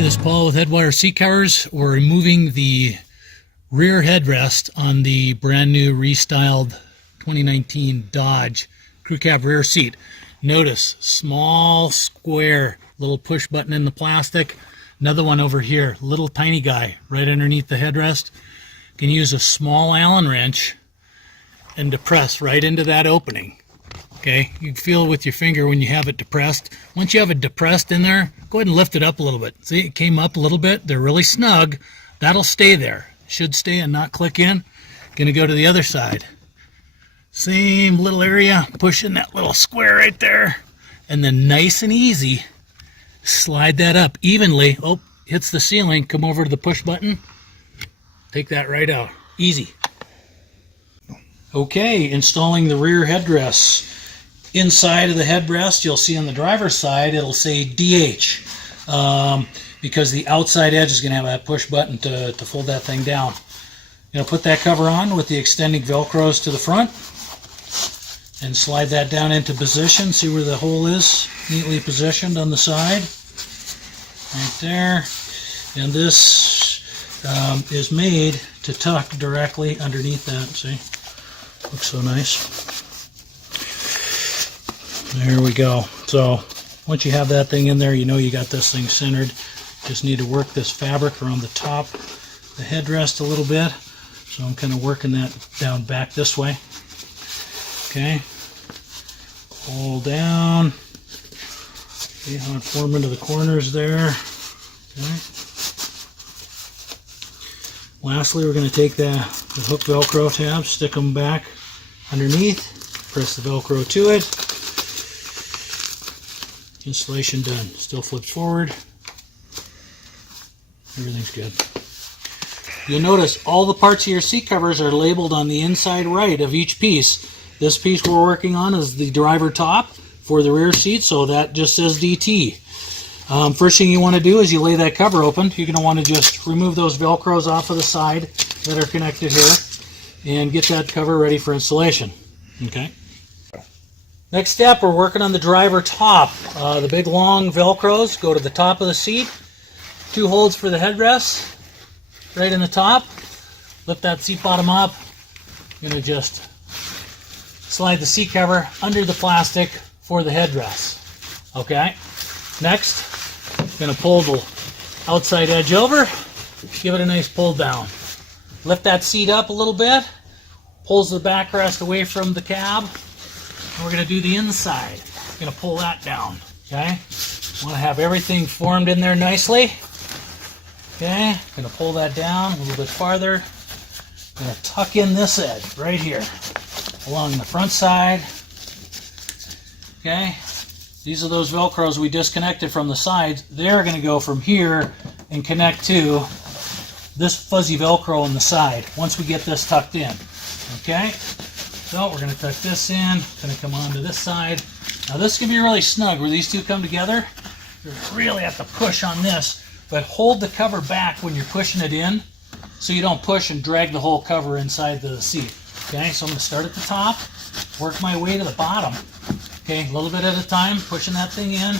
Hi, this is Paul with Headwaters seat covers. We're removing the rear headrest on the brand new restyled 2019 Dodge crew cab rear seat. Notice, small square little push button in the plastic. Another one over here, little tiny guy right underneath the headrest. You can use a small Allen wrench and depress right into that opening. Okay, you feel with your finger when you have it depressed. Once you have it depressed in there, go ahead and lift it up a little bit. See, it came up a little bit. They're really snug. That'll stay there. Should stay and not click in. Gonna go to the other side. Same little area, push in that little square right there. And then nice and easy, slide that up evenly. Oh, hits the ceiling, come over to the push button. Take that right out. Easy. Okay, installing the rear headrests. Inside of the headrest, you'll see on the driver's side, it'll say DH, because the outside edge is going to have that push button to fold that thing down. You're going to put that cover on with the extending Velcros to the front and slide that down into position. See where the hole is? Neatly positioned on the side. Right there. And this is made to tuck directly underneath that. See? Looks so nice. There we go. So once you have that thing in there, you know you got this thing centered. Just need to work this fabric around the top, the headrest a little bit. So I'm kind of working that down back this way. Okay. Pull down. See how it formed into the corners there. Okay. Lastly, we're going to take the hook Velcro tabs, stick them back underneath, press the Velcro to it. Installation done. Still flips forward. Everything's good. You'll notice all the parts of your seat covers are labeled on the inside right of each piece. This piece we're working on is the driver top for the rear seat, so that just says DT. First thing you want to do is you lay that cover open. You're going to want to just remove those Velcros off of the side that are connected here and get that cover ready for installation. Okay. Next step, we're working on the driver top. The big long Velcros go to the top of the seat. 2 holes for the headrest right in the top. Lift that seat bottom up. I'm going to just slide the seat cover under the plastic for the headrest. Okay. Next, I'm going to pull the outside edge over. Give it a nice pull down. Lift that seat up a little bit. Pulls the backrest away from the cab. And we're going to do the inside. We're going to pull that down. Okay. Want to have everything formed in there nicely. Okay. Going to pull that down a little bit farther. Going to tuck in this edge right here along the front side. Okay. These are those Velcros we disconnected from the sides. They're going to go from here and connect to this fuzzy Velcro on the side once we get this tucked in. Okay. So we're going to tuck this in, going to come onto this side. Now this can be really snug where these two come together. You really have to push on this, but hold the cover back when you're pushing it in so you don't push and drag the whole cover inside the seat. Okay, so I'm going to start at the top, work my way to the bottom. Okay, a little bit at a time, pushing that thing in.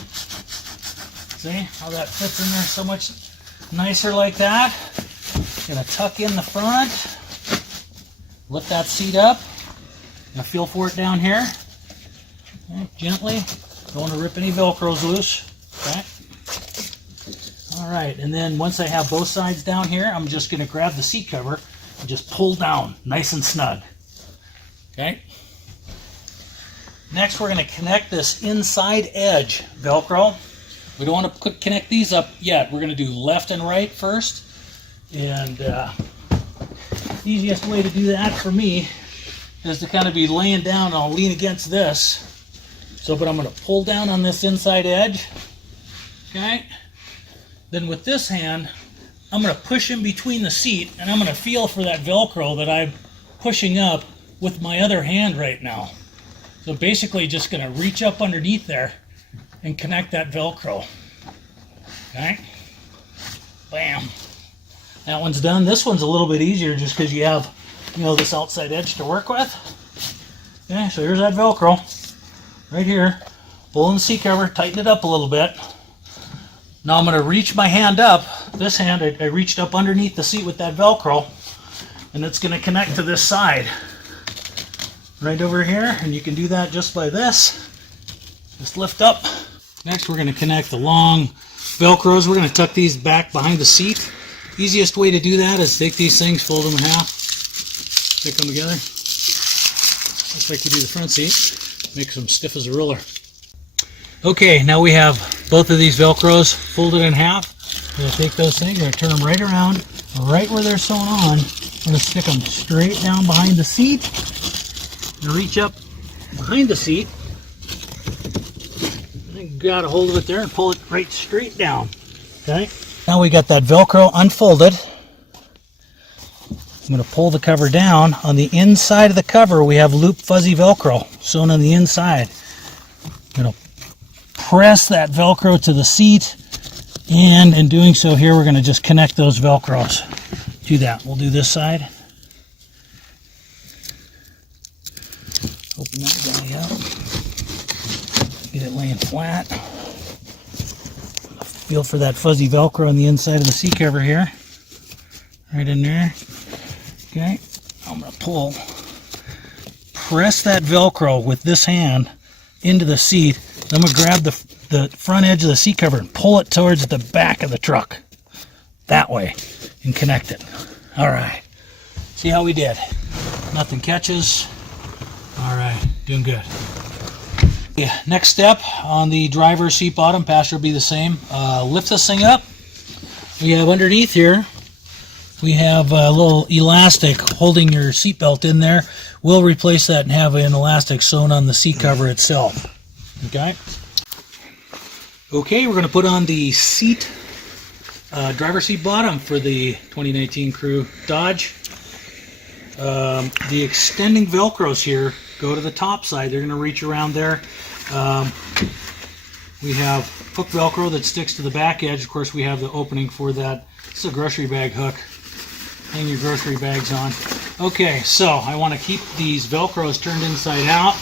See how that fits in there so much nicer like that. Going to tuck in the front, lift that seat up. Now feel for it down here. Okay, gently. Don't want to rip any Velcros loose. Okay. All right, and then once I have both sides down here, I'm just going to grab the seat cover and just pull down nice and snug. Okay. Next, we're going to connect this inside edge Velcro. We don't want to connect these up yet. We're going to do left and right first. And the easiest way to do that for me is to kind of be laying down and I'll lean against this. So, but I'm going to pull down on this inside edge. Okay. Then with this hand, I'm going to push in between the seat and I'm going to feel for that Velcro that I'm pushing up with my other hand right now. So basically just going to reach up underneath there and connect that Velcro. Okay. Bam. That one's done. This one's a little bit easier just because you have, you know, this outside edge to work with. Okay, so here's that Velcro right here. Pull in the seat cover, tighten it up a little bit. Now I'm going to reach my hand up. This hand, I reached up underneath the seat with that Velcro, and it's going to connect to this side. Right over here, and you can do that just by this. Just lift up. Next we're going to connect the long Velcros. We're going to tuck these back behind the seat. Easiest way to do that is take these things, fold them in half, stick them together. Just like we do the front seat. Make them stiff as a ruler. Okay, now we have both of these Velcros folded in half. We're going to take those things, we're going to turn them right around, right where they're sewn on. We're going to stick them straight down behind the seat. And reach up behind the seat. And grab a hold of it there and pull it right straight down. Okay? Now we got that Velcro unfolded. I'm going to pull the cover down. On the inside of the cover, we have loop fuzzy Velcro sewn on the inside. I'm going to press that Velcro to the seat, and in doing so here, we're going to just connect those Velcros to that. We'll do this side. Open that guy up. Get it laying flat. Feel for that fuzzy Velcro on the inside of the seat cover here. Right in there. Okay. I'm going to press that Velcro with this hand into the seat. I'm going to grab the front edge of the seat cover and pull it towards the back of the truck. That way. And connect it. Alright. See how we did. Nothing catches. Alright. Doing good. Yeah, next step on the driver's seat bottom, passenger will be the same. Lift this thing up. We have underneath here, we have a little elastic holding your seatbelt in there. We'll replace that and have an elastic sewn on the seat cover itself. Okay. Okay, we're going to put on the seat, driver's seat bottom for the 2019 Crew Dodge. The extending Velcros here go to the top side. They're going to reach around there. We have hook Velcro that sticks to the back edge. Of course, we have the opening for that. This is a grocery bag hook. Hang your grocery bags on. Okay, so I want to keep these Velcros turned inside out.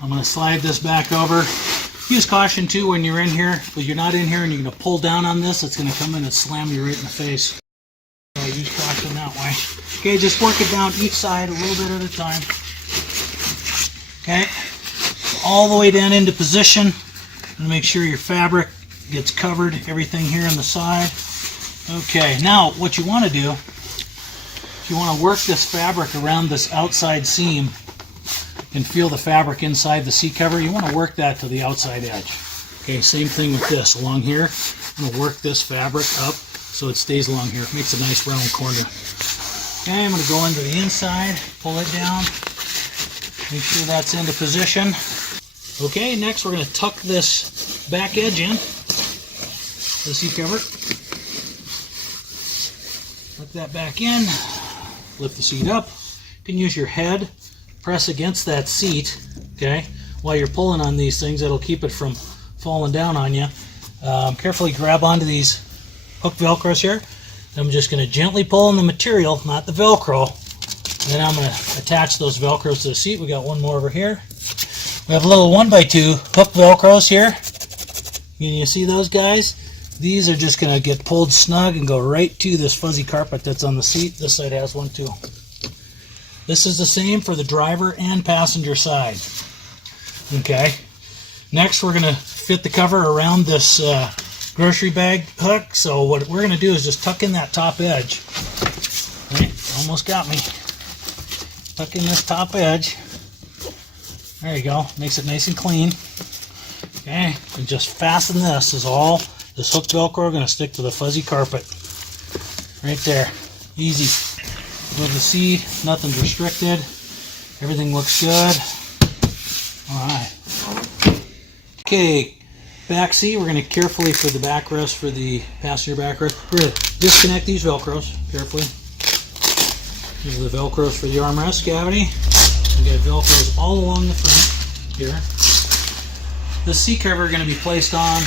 I'm going to slide this back over. Use caution too when you're in here. If you're not in here and you're going to pull down on this, it's going to come in and slam you right in the face. So use caution that way. Okay, just work it down each side a little bit at a time. Okay, all the way down into position. And make sure your fabric gets covered, everything here on the side. Okay, now what you want to do, if you want to work this fabric around this outside seam and feel the fabric inside the seat cover, you want to work that to the outside edge. Okay, same thing with this. Along here, I'm going to work this fabric up so it stays along here. It makes a nice round corner. Okay, I'm going to go into the inside, pull it down, make sure that's into position. Okay, next we're going to tuck this back edge in, the seat cover. Tuck that back in, lift the seat up. You can use your head, press against that seat, okay, while you're pulling on these things. That'll keep it from falling down on you. Carefully grab onto these hook Velcros here. I'm just going to gently pull on the material, not the Velcro. Then I'm going to attach those Velcros to the seat. We got one more over here. We have a little 1x2 hook Velcros here. Can you see those guys? These are just going to get pulled snug and go right to this fuzzy carpet that's on the seat. This side has one too. This is the same for the driver and passenger side. Okay. Next we're going to fit the cover around this grocery bag hook. So what we're going to do is just tuck in that top edge. Right? Almost got me. Tuck in this top edge. There you go. Makes it nice and clean. Okay. And just fasten this. Is all this hook Velcro going to stick to the fuzzy carpet. Right there. Easy. Move the seat. Nothing's restricted. Everything looks good. Alright. Okay. Back seat. We're going to carefully, for the backrest, for the passenger backrest, we're going to disconnect these Velcros carefully. These are the Velcros for the armrest cavity. We got Velcros all along the front here. The seat cover is going to be placed on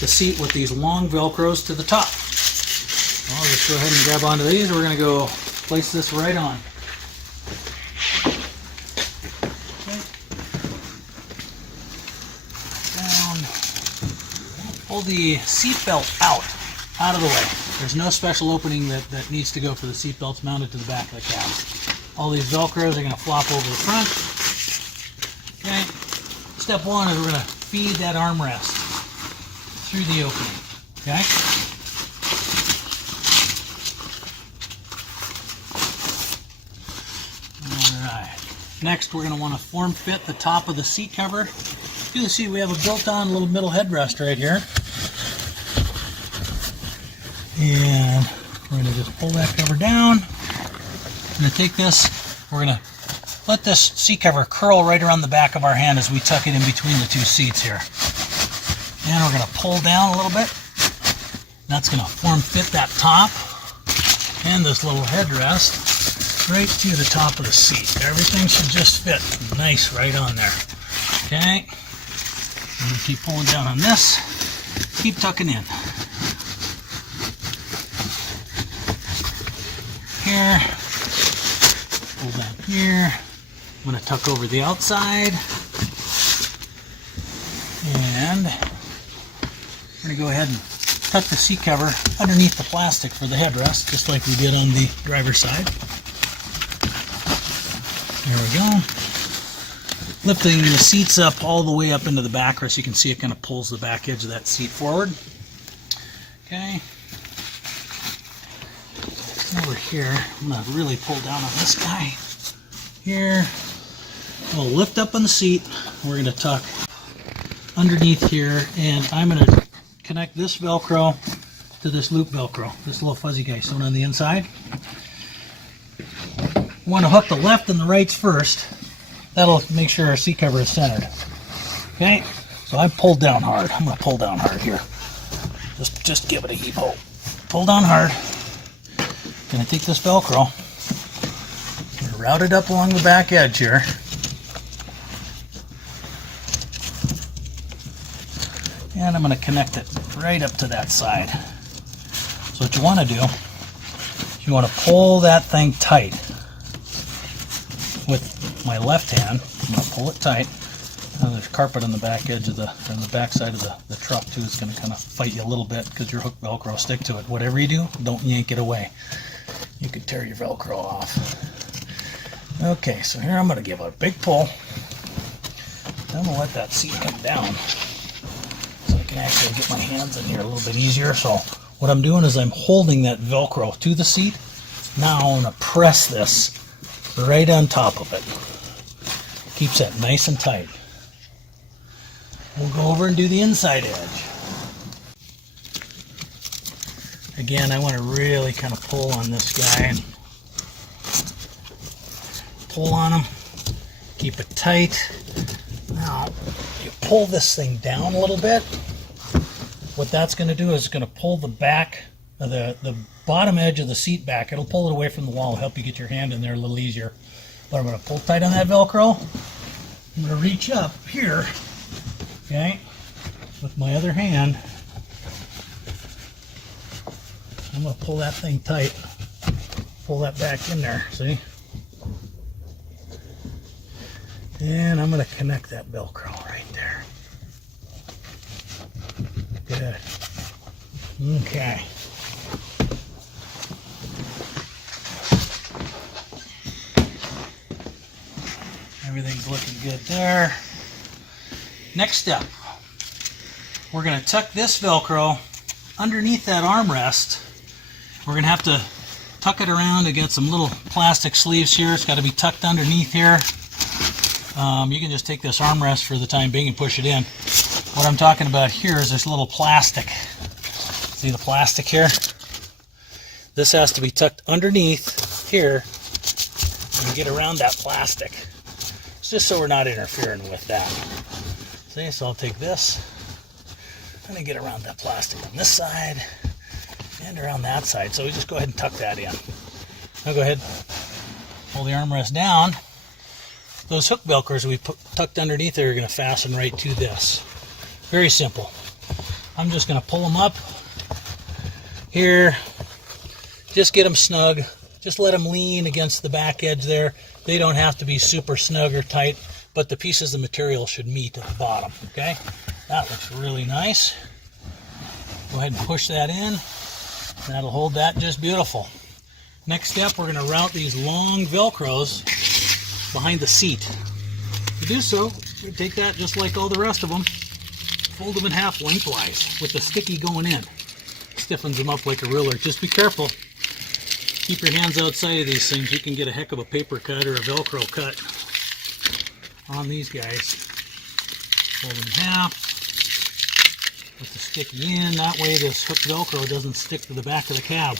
the seat with these long Velcros to the top. I'll just go ahead and grab onto these. We're going to go place this right on. Okay. Down. pull the seat belt out of the way. There's no special opening that needs to go for the seat belts mounted to the back of the cab. All these Velcros are going to flop over the front. Okay. Step one is we're going to feed that armrest through the opening. Okay. Alright. Next we're going to want to form fit the top of the seat cover. You can see we have a built-on little middle headrest right here. And we're going to just pull that cover down. I'm going to take this, we're going to let this seat cover curl right around the back of our hand as we tuck it in between the two seats here. And we're going to pull down a little bit. That's going to form fit that top and this little headrest right to the top of the seat. Everything should just fit nice right on there. Okay. I'm going to keep pulling down on this. Keep tucking in. Here. Pull down here. I'm going to tuck over the outside. And we're going to go ahead and tuck the seat cover underneath the plastic for the headrest, just like we did on the driver's side. There we go. Lifting the seats up all the way up into the backrest. You can see it kind of pulls the back edge of that seat forward. Okay. Over here, I'm going to really pull down on this guy. Here. We'll lift up on the seat. We're going to tuck underneath here, and I'm going to connect this Velcro to this loop Velcro, this little fuzzy guy sewn on the inside. We want to hook the left and the rights first. That'll make sure our seat cover is centered. Okay, so I pulled down hard. I'm going to pull down hard here. Just give it a heave ho. Pull down hard. Going to take this Velcro, route it up along the back edge here. And I'm going to connect it right up to that side. So what you want to do, you want to pull that thing tight. With my left hand, I'm going to pull it tight. There's carpet on the back edge of the back side of the truck too. It's going to kind of fight you a little bit because your hook Velcro stick to it. Whatever you do, don't yank it away. You could tear your Velcro off. Okay, so here I'm going to give it a big pull. I'm going to let that seat come down so I can actually get my hands in here a little bit easier. So what I'm doing is I'm holding that Velcro to the seat. Now I'm going to press this right on top of it. Keeps that nice and tight. We'll go over and do the inside edge. Again, I want to really kind of pull on this guy and pull on him. Keep it tight. Now, you pull this thing down a little bit. What that's going to do is it's going to pull the back, the bottom edge of the seat back. It'll pull it away from the wall, help you get your hand in there a little easier. But I'm going to pull tight on that Velcro. I'm going to reach up here, okay, with my other hand. I'm going to pull that thing tight, pull that back in there, see? And I'm going to connect that Velcro right there. Good. Okay. Everything's looking good there. Next step, we're going to tuck this Velcro underneath that armrest. We're going to have to tuck it around. I got some little plastic sleeves here. It's got to be tucked underneath here. You can just take this armrest for the time being and push it in. What I'm talking about here is this little plastic. See the plastic here? This has to be tucked underneath here and get around that plastic. It's just so we're not interfering with that. See, so I'll take this and get around that plastic on this side and around that side. So we just go ahead and tuck that in. Now go ahead, pull the armrest down. Those hook Velcros we tucked underneath there are going to fasten right to this. Very simple. I'm just going to pull them up here. Just get them snug. Just let them lean against the back edge there. They don't have to be super snug or tight, but the pieces of material should meet at the bottom, okay? That looks really nice. Go ahead and push that in. That'll hold that just beautiful. Next step, we're going to route these long Velcros behind the seat. To do so, we take that just like all the rest of them, fold them in half lengthwise with the sticky going in. Stiffens them up like a ruler. Just be careful. Keep your hands outside of these things. You can get a heck of a paper cut or a Velcro cut on these guys. Fold them in half. Put the sticky in. That way this hook Velcro doesn't stick to the back of the cab.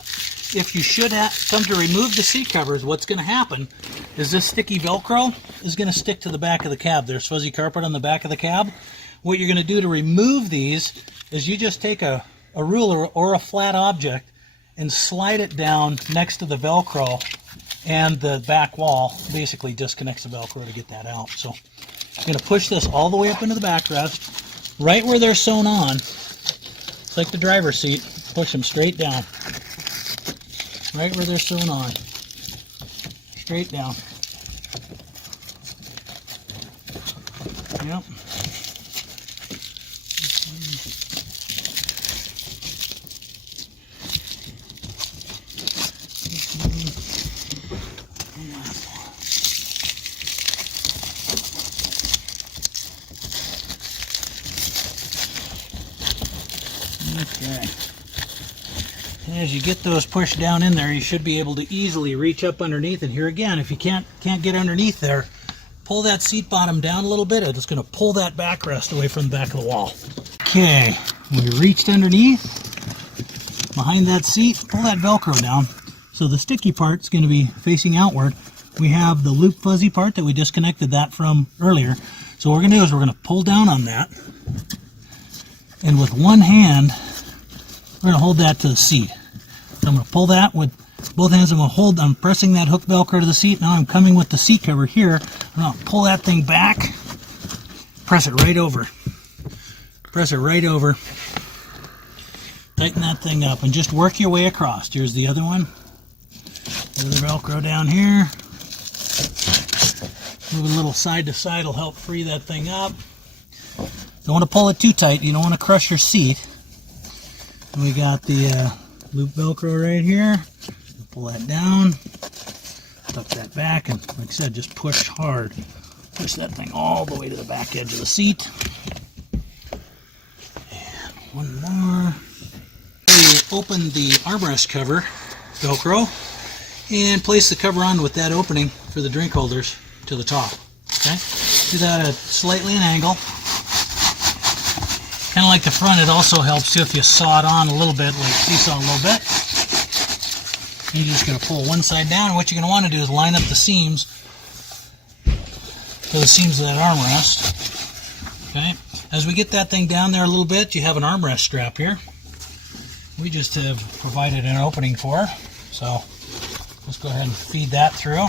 If you should come to remove the seat covers, what's going to happen is this sticky Velcro is going to stick to the back of the cab. There's fuzzy carpet on the back of the cab. What you're going to do to remove these is you just take a ruler or a flat object and slide it down next to the Velcro, and the back wall basically disconnects the Velcro to get that out. So I'm going to push this all the way up into the backrest, right where they're sewn on. It's like the driver's seat. Push them straight down. Right where they're sewn on. Straight down. Yep. Okay. As you get those pushed down in there, you should be able to easily reach up underneath. And here again, if you can't get underneath there, pull that seat bottom down a little bit. It's going to pull that backrest away from the back of the wall. Okay, we reached underneath, behind that seat, pull that Velcro down. So the sticky part's going to be facing outward. We have the loop fuzzy part that we disconnected that from earlier. So what we're going to do is we're going to pull down on that. And with one hand, we're going to hold that to the seat. So I'm going to pull that with both hands. I'm pressing that hook Velcro to the seat. Now I'm coming with the seat cover here. I'm going to pull that thing back, press it right over. Press it right over. Tighten that thing up and just work your way across. Here's the other one. The other Velcro down here. Moving a little side to side will help free that thing up. Don't want to pull it too tight. You don't want to crush your seat. And we got the loop Velcro right here. Pull that down. Tuck that back, and like I said, just push hard. Push that thing all the way to the back edge of the seat. And one more. We open the armrest cover Velcro and place the cover on with that opening for the drink holders to the top. Okay, do that at slightly an angle. Kind of like the front, it also helps too if you saw it on a little bit, like seesaw a little bit. You're just going to pull one side down, and what you're going to want to do is line up the seams to the seams of that armrest. Okay, as we get that thing down there a little bit, you have an armrest strap here. We just have provided an opening for, so let's go ahead and feed that through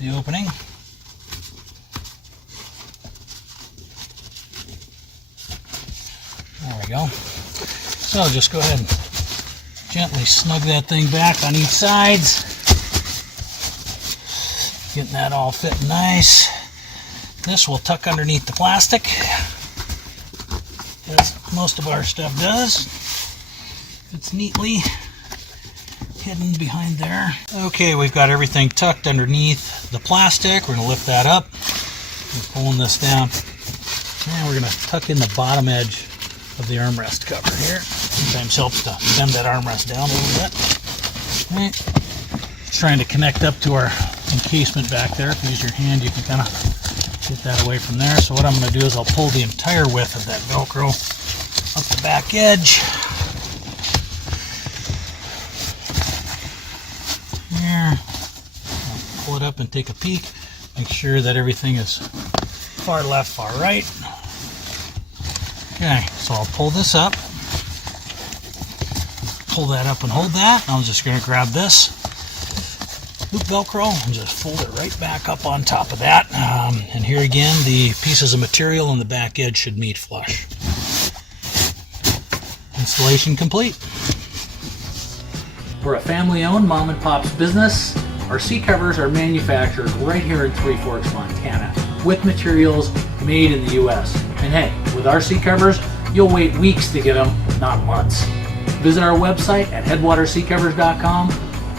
the opening. There we go. So just go ahead and gently snug that thing back on each sides. Getting that all fit nice. This will tuck underneath the plastic, as most of our stuff does. It's neatly hidden behind there. Okay, we've got everything tucked underneath the plastic. We're going to lift that up. We're pulling this down. And we're going to tuck in the bottom edge of the armrest cover here. Sometimes helps to bend that armrest down a little bit. Right. It's trying to connect up to our encasement back there. If you use your hand, you can kind of get that away from there. So what I'm going to do is I'll pull the entire width of that Velcro up the back edge. There. I'll pull it up and take a peek. Make sure that everything is far left, far right. Okay, so I'll pull this up, pull that up and hold that. I'm just going to grab this loop Velcro and just fold it right back up on top of that. And here again, the pieces of material on the back edge should meet flush. Installation complete. We're a family-owned mom and pop's business. Our seat covers are manufactured right here in Three Forks, Montana, with materials made in the U.S. And hey, with our seat covers, you'll wait weeks to get them not months. Visit our website at headwaterseatcovers.com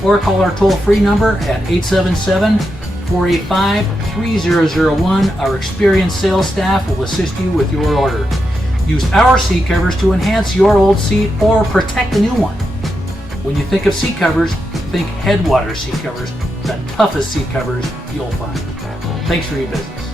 or call our toll-free number at 877-485-3001. Our experienced sales staff will assist you with your order. Use our seat covers to enhance your old seat or protect a new one. When you think of seat covers, think Headwaters seat covers, the toughest seat covers you'll find. Thanks for your business.